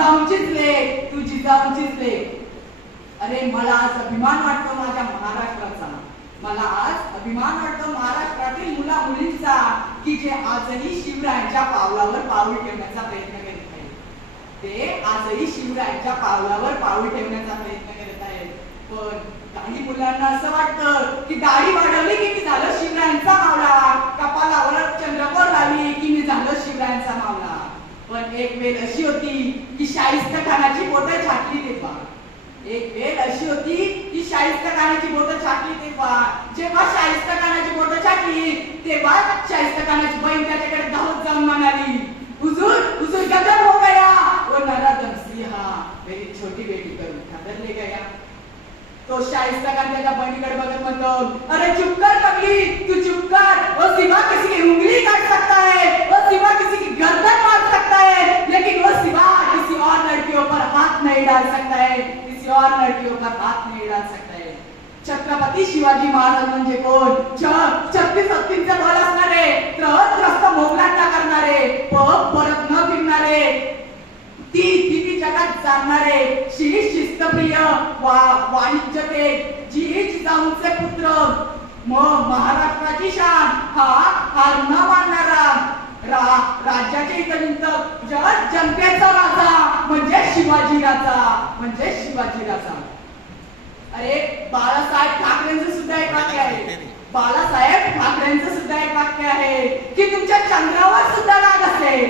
जिजाऊंचीच लेख तू जिजाऊंचीच लेख. अरे मला आज अभिमान वाटतो माझ्या महाराष्ट्राचा. मला आज अभिमान वाटतो महाराष्ट्रातील मुला मुलींचा की जे आजही शिवरायांच्या पावलावर पाऊल ठेवण्याचा प्रयत्न करीत आहेत. ते आजही शिवरायांच्या पावलावर पाऊल ठेवण्याचा प्रयत्न करत आहेत. पण काही मुलांना असं वाटतं की दाढी वाढवली की झालं शिवरायांचा मावला कपालावर चंद्रकोर लावली की मी झालं शिवरायांचा मावला पण एक वेळ अशी होती की शाहिस्त खानाची बोट छाटली तेव्हा. एक वेळ अशी होती की शाहिस्त खानाची बोट छाटली तेव्हा. जेव्हा शाहिस्त खानाची बोट छाटली तेव्हा शाहिस्त खानाची बहीण त्याच्याकडे धावत जाऊन म्हणाली हुजूर हुजूर गजब हो गया. वो नराधम सिंहा मेरी छोटी बेटी करून खतर गया. तो शाहिस्त खान त्याच्या बहिणीकडे बघत म्हणतो अरे चुप कर पगली तू चुप कर वो सिवा किसी की उंगली काट सकता है वो सिवा किसी की गर्दन मार सकता है लेकिन वो सिवा किसी और लड़कियों पर हाथ नहीं डाल सकता है किसी और लड़कियों पर हाथ नहीं डाल सकता है। छत्रपती शिवाजी महाराज म्हणजे कोण? छत्तीस हत्तींचे बल असणारे त्रस्त मोगलांना करणारे पप परत न फिरणारे ती ती जगात जाणणारे श्री शिस्तप्रिय वा वाणिज्यते जी जाऊनचे पुत्र मग महाराष्ट्राची शान हा हार न मानणारा रा राज्याचे इथं जग जनतेचा म्हणजे शिवाजी राजा म्हणजे शिवाजी राजा अरे बाळासाहेब ठाकरेंचं सुद्धा एक वाक्य आहे. बाळासाहेब ठाकरेंचं सुद्धा एक वाक्य आहे की तुमच्या चंद्रावर सुद्धा राग असेल.